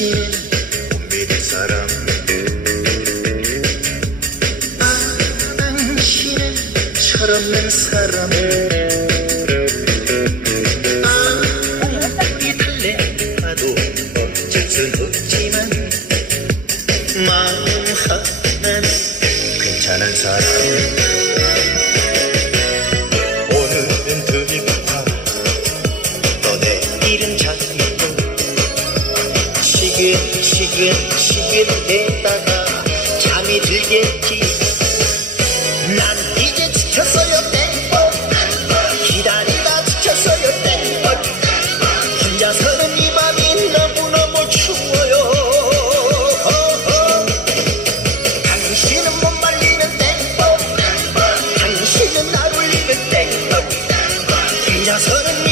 사실 못 믿을 사람 아 당신처럼 난 사람 아 우리 달래봐도 어쩔 순 없지만 마음 하나는 괜찮은 사람. 시계 시계 시계를 내다가 잠이 들겠지. 난 이제 지쳤어요 땡벌 기다리다 지쳤어요 땡벌 혼자서는 이 맘이 너무너무 추워요. 당신은 못 말리는 땡벌 당신은 날 울리는 땡벌 혼자서는